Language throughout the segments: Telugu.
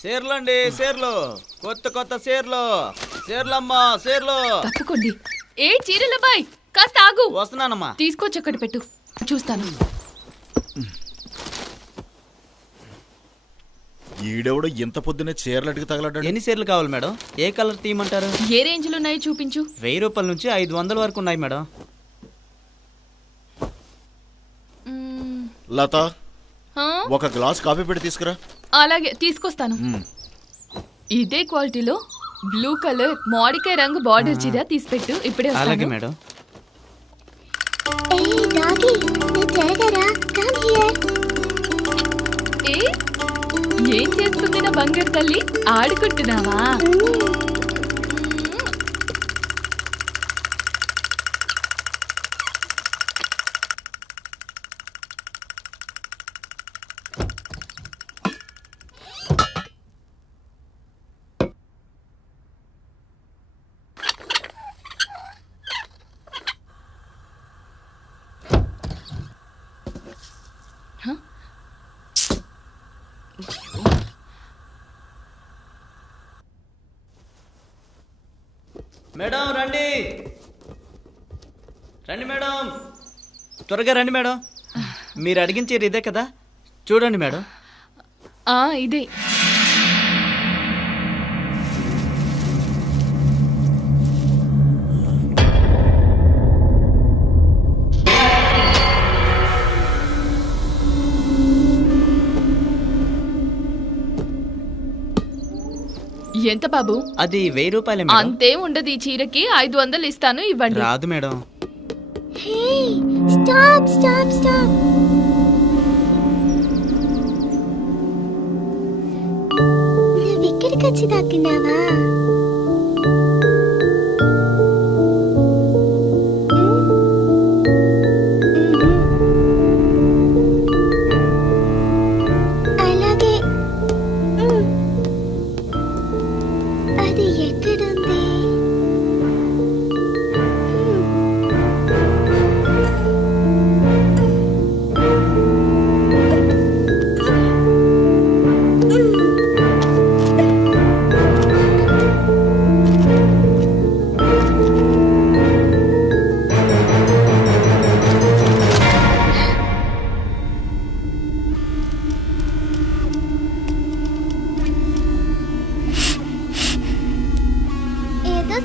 సేర్లండి సేర్లు, కొత్త కొత్త సేర్లు, సేర్లమ్మా సేర్లు. తప్పుకోండి. ఏ చీరలబ్బాయ్ కాస్త ఆగు. వస్తున్నానమ్మా. తీసుకొచ్చి అక్కడ పెట్టు, చూస్తాను. ఈడెవడో ఎంత పొద్దునే చీరలటికి తగలడ్డాడు. ఎన్ని సేర్లు కావాలి మేడం? ఏ కలర్ తీయమంటారు? ఏ రేంజ్ లో ఉన్నాయో చూపించు. 1000 రూపాయల నుంచి 500 వరకు ఉన్నాయి మేడం. లత, ఒక గ్లాస్ కాఫీ పెట్టి తీసుకురా. అలాగే తీసుకొస్తాను. ఇదే క్వాలిటీలో బ్లూ కలర్ మామిడికాయ రంగు బార్డర్ చీర తీసిపెట్టు. ఇప్పుడే అలాగే మేడం. ఏం చేస్తుంది నా బంగారు తల్లి? ఆడుకుంటున్నావా? మేడం రండి రండి మేడం, త్వరగా రండి మేడం. మీరు అడిగిన చీర ఇదే కదా, చూడండి మేడం. ఇదే. ఎంత బాబు? అది 1000 రూపాయలే. అంతే ఉండదు. ఈ చీరకి 500 ఇస్తాను, ఇవ్వండి. రాదు మేడం. నువ్వెక్కడికి వచ్చి దాక్కున్నావా?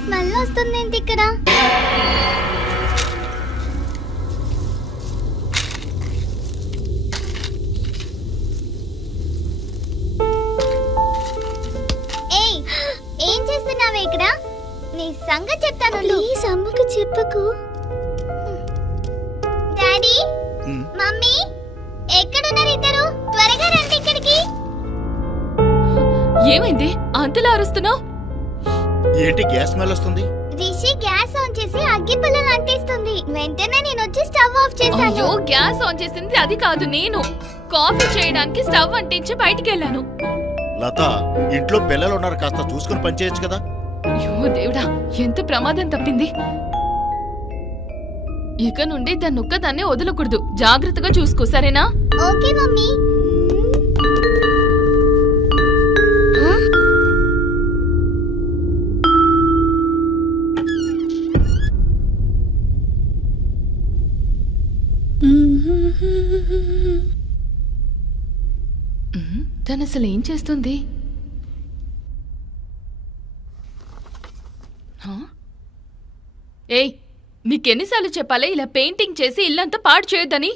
స్మెల్ వస్తుంది ఇక్కడ. ఏం చేస్తున్నావే ఇక్కడ? నీ సంగతి చెప్తాను. ప్లీజ్ అమ్మకు చెప్పకు. డాడీ, మమ్మీ ఎక్కడున్నారు ఇద్దరు? త్వరగా రండి ఇక్కడికి. ఏమైంది అంతలా అరుస్తున్నావు? ఏంటి గ్యాస్ స్మెల్ వస్తుంది? రిషి గ్యాస్ ఆన్ చేసి అగ్గి పుల్లలు అంటిస్తుంది. వెంటనే నేను వచ్చి స్టవ్ ఆఫ్ చేశాను. అయ్యో, గ్యాస్ ఆన్ చేసింది అది కాదు, నేను కాఫీ చేయడానికి స్టవ్ అంటించి బయటికి వెళ్ళాను. లత, ఇంట్లో పిల్లలు ఉన్నారు, కాస్త చూసుకుని పని చేయొచ్చు కదా. అయ్యో దేవుడా, ఎంత ప్రమాదం తప్పింది. ఇక నుండి దాన్ని ఒక్కదాన్నే వదలకూడదు. జాగ్రత్తగా చూసుకో, సరేనా? Okay mummy. తను అసలు ఏం చేస్తుంది? ఏయ్, నీకెన్నిసార్లు చెప్పాలి ఇలా పెయింటింగ్ చేసి ఇల్లంతా పాడు చేయొద్దని?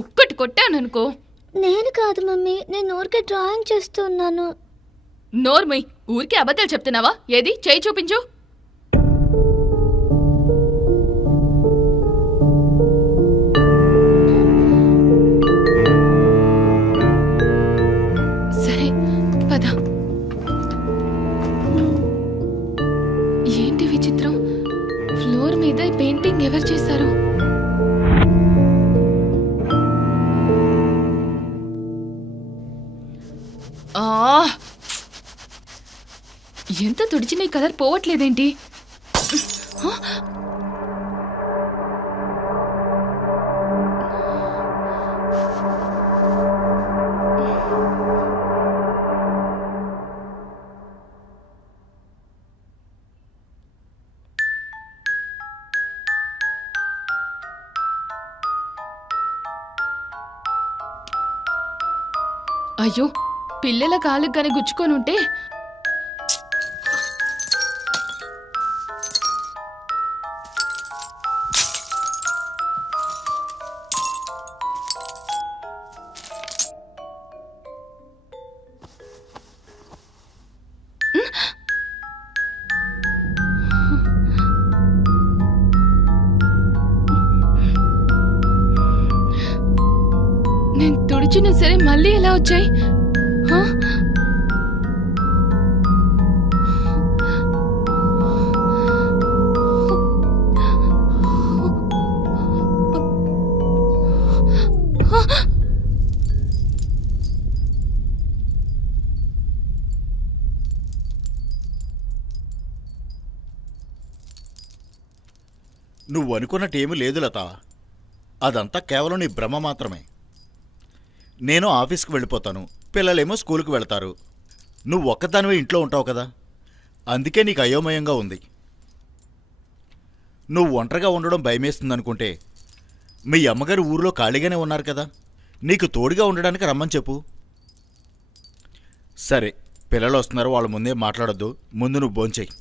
ఒక్కటి కొట్టాననుకో. నేను కాదు మమ్మీ, నేను ఊరికే డ్రాయింగ్ చేస్తున్నాను. నోర్మై, ఊరికే అబద్ధాలు చెప్తున్నావా? ఏది చేయి చూపించు. సరే పద. ఏంటి విచిత్రం? ఫ్లోర్ మీద పెయింటింగ్ ఎవరు చేశారు? ఎంత తుడిచిన ఈ కలర్ పోవట్లేదేంటి? అయ్యో పిల్లల కాళ్ళకు గాని గుచ్చుకొని ఉంటే. నేను తుడిచినా సరే మళ్ళీ ఎలా వచ్చాయి? హా? నువ్వు అనుకున్నట్టు ఏమీ లేదు లత. అదంతా కేవలం నీ భ్రమ మాత్రమే. నేను ఆఫీస్కి వెళ్ళిపోతాను, పిల్లలేమో స్కూల్కి వెళ్తారు. నువ్వు ఒక్కదానివే ఇంట్లో ఉంటావు కదా, అందుకే నీకు అయోమయంగా ఉంది. నువ్వు ఒంటరిగా ఉండడం భయమేస్తుందనుకుంటే మీ అమ్మగారు ఊరిలో ఖాళీగానే ఉన్నారు కదా, నీకు తోడుగా ఉండడానికి రమ్మని చెప్పు. సరే, పిల్లలు వస్తున్నారు, వాళ్ళ ముందే మాట్లాడొద్దు. ముందు నువ్వు భోంచెయ్యి.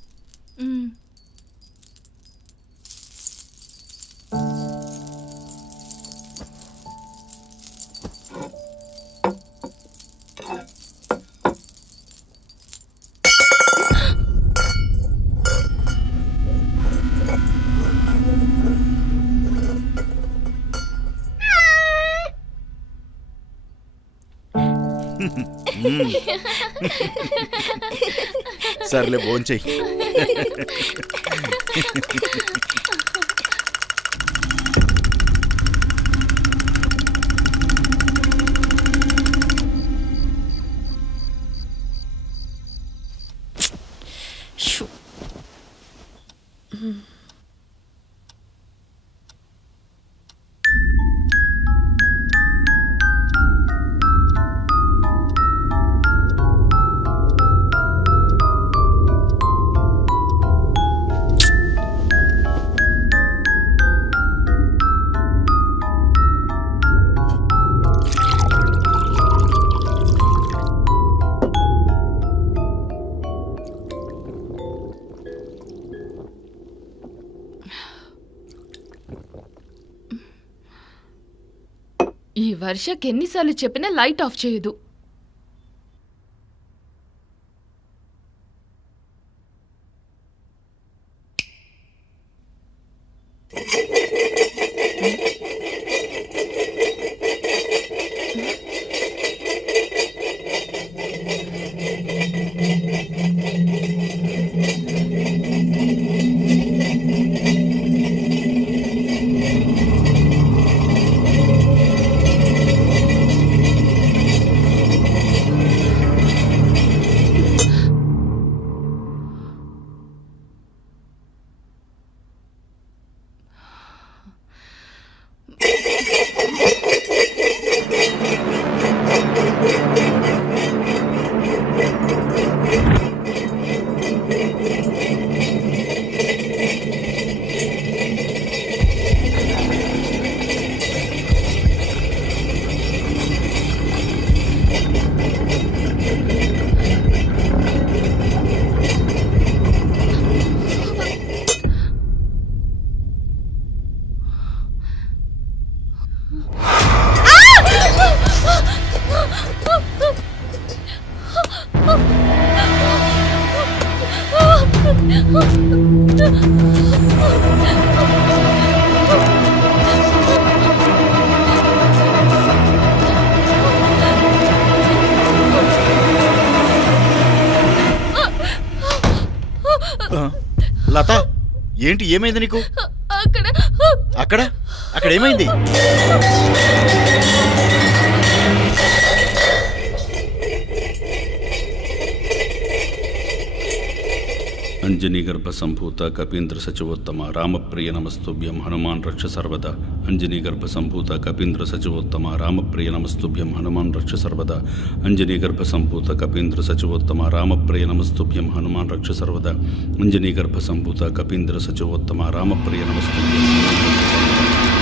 సర్లే భోంచెయ్యి. ఈ వర్షకి ఎన్నిసార్లు చెప్పినా లైట్ ఆఫ్ చేయదు. లత, ఏంటి, ఏమైంది నీకు? అక్కడ అక్కడ అక్కడ ఏమైంది? अंजनीगर्भ संभूत कपींद्र सचिवोत्तम रामप्रिय नमस्तुभ्यं हनुमान रक्ष सर्वदा। अंजनीगर्भ संभूत कपींद्र सचिवोत्तम रामप्रिय नमस्तुभ्यं हनुमान रक्ष सर्वदा। अंजनीगर्भ संभूत कपींद्र सचिवोत्तम रामप्रिय नमस्तुभ्यं हनुमान रक्ष सर्वदा। अंजनीगर्भ संभूत कपींद्र सचिवोत्तम रामप्रिय नमस्तुभ्यं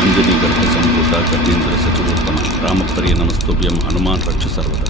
अंजनीगर्भ संभूत कपींद्र सचिवोत्तम रामप्रिय नमस्तुभ्यं हनुमान रक्ष सर्वदा।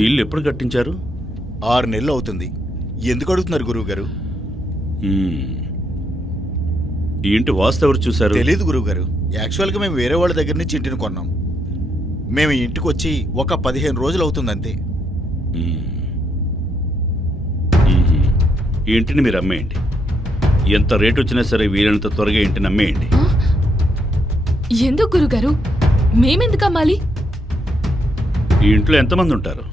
ఈ ఇల్లు ఎప్పుడు కట్టించారు? 6 నెలలు అవుతుంది. ఎందుకు అడుగుతున్నారు గురువుగారు? ఈ ఇంటి వాస్తు ఎవరు చూశారు? తెలీదు గురువుగారు. యాక్చువల్గా మేము వేరే వాళ్ళ దగ్గర నుంచి ఇంటిని కొన్నాం. మేము ఈ ఇంటికి వచ్చి ఒక 15 రోజులు అవుతుంది అంతే. ఈ ఇంటిని మీరు అమ్మేయండి. ఎంత రేటు వచ్చినా సరే వీలైనంత త్వరగా ఇంటిని అమ్మేయండి. ఎందుకు గురుగారు? మేమెందుకు అమ్మాలి? ఈ ఇంట్లో ఎంతమంది ఉంటారు?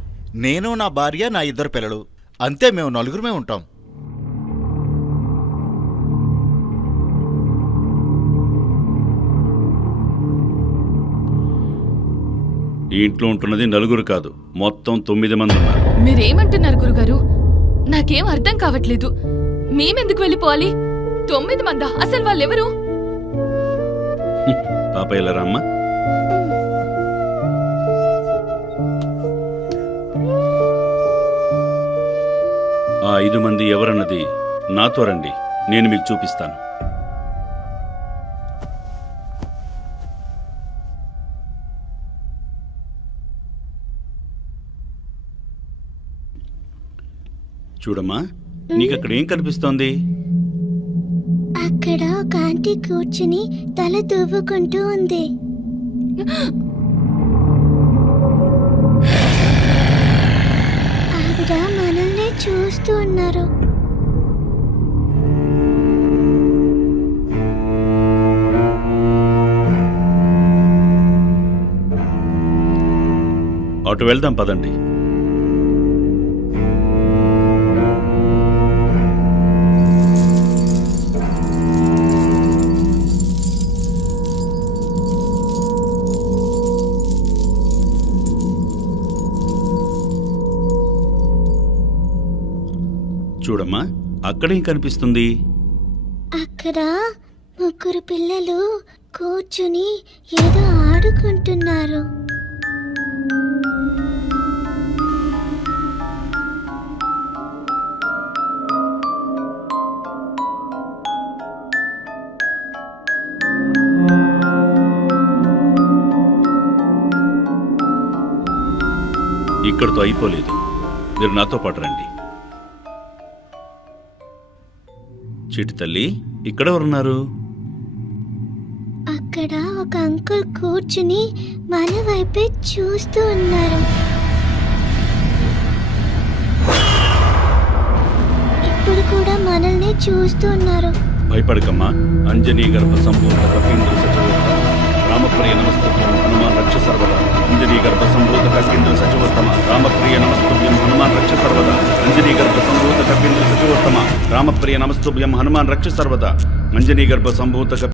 నేను, నా భార్య, నా 2 పిల్లలు, అంతే. మేము 4 ఉంటాం. ఈ ఇంట్లో ఉంటున్నది 4 కాదు, మొత్తం 9 మంది ఉన్నారు. మీరేమంటున్నారు గురుగారు? నాకేం అర్థం కావట్లేదు. మేమెందుకు వెళ్ళిపోవాలి? 9 మందా? అసలు వాళ్ళెవరు? పాప ఇలా రామ్మా. ఆ 5 మంది ఎవరన్నది నాతో రండి, నేను మీకు చూపిస్తాను. చూడమ్మా, నీకక్కడ ఏం కనిపిస్తోంది? అక్కడ ఒక ఆంటీ కూర్చుని తల దువ్వుకుంటూ ఉంది. ఆవిడ మనల్ని చూస్తూ ఉన్నారు. అటు వెళ్దాం పదండి. చూడమ్మా, అక్కడేం కనిపిస్తుంది? అక్కడ 3 పిల్లలు కూర్చుని ఏదో ఆడుకుంటున్నారు. ఇక్కడితో అయిపోలేదు, మీరు నాతో పాటు రండి. చిటి తల్లి, ఇక్కడెవరున్నారు? అక్కడ ఒక అంకుల్ కూర్చుని మన వైపే చూస్తూ ఉన్నారు. ఇప్పుడు కూడా మనల్ని చూస్తూ ఉన్నారు. భయపడకమ్మా. అంజనీ గర్భ సంభూత కపీంద్ర సచివోత్తమ రామప్రియ నమస్తుభ్యం హనుమాన్ రక్ష సర్వదా. అంజనీ గర్భ సంభూత కపీంద్ర సచివోత్తమ రామప్రియ నమస్తుభ్యం హనుమాన్ రక్ష సర్వదా. అంజనీ గర్భ సంభూత కపీంద్ర సచివోత్తమ రామప్రియ నమస్తుభ్యం హనుమాన్ రక్ష సర్వదా. అంజనీ గర్భ సంభూత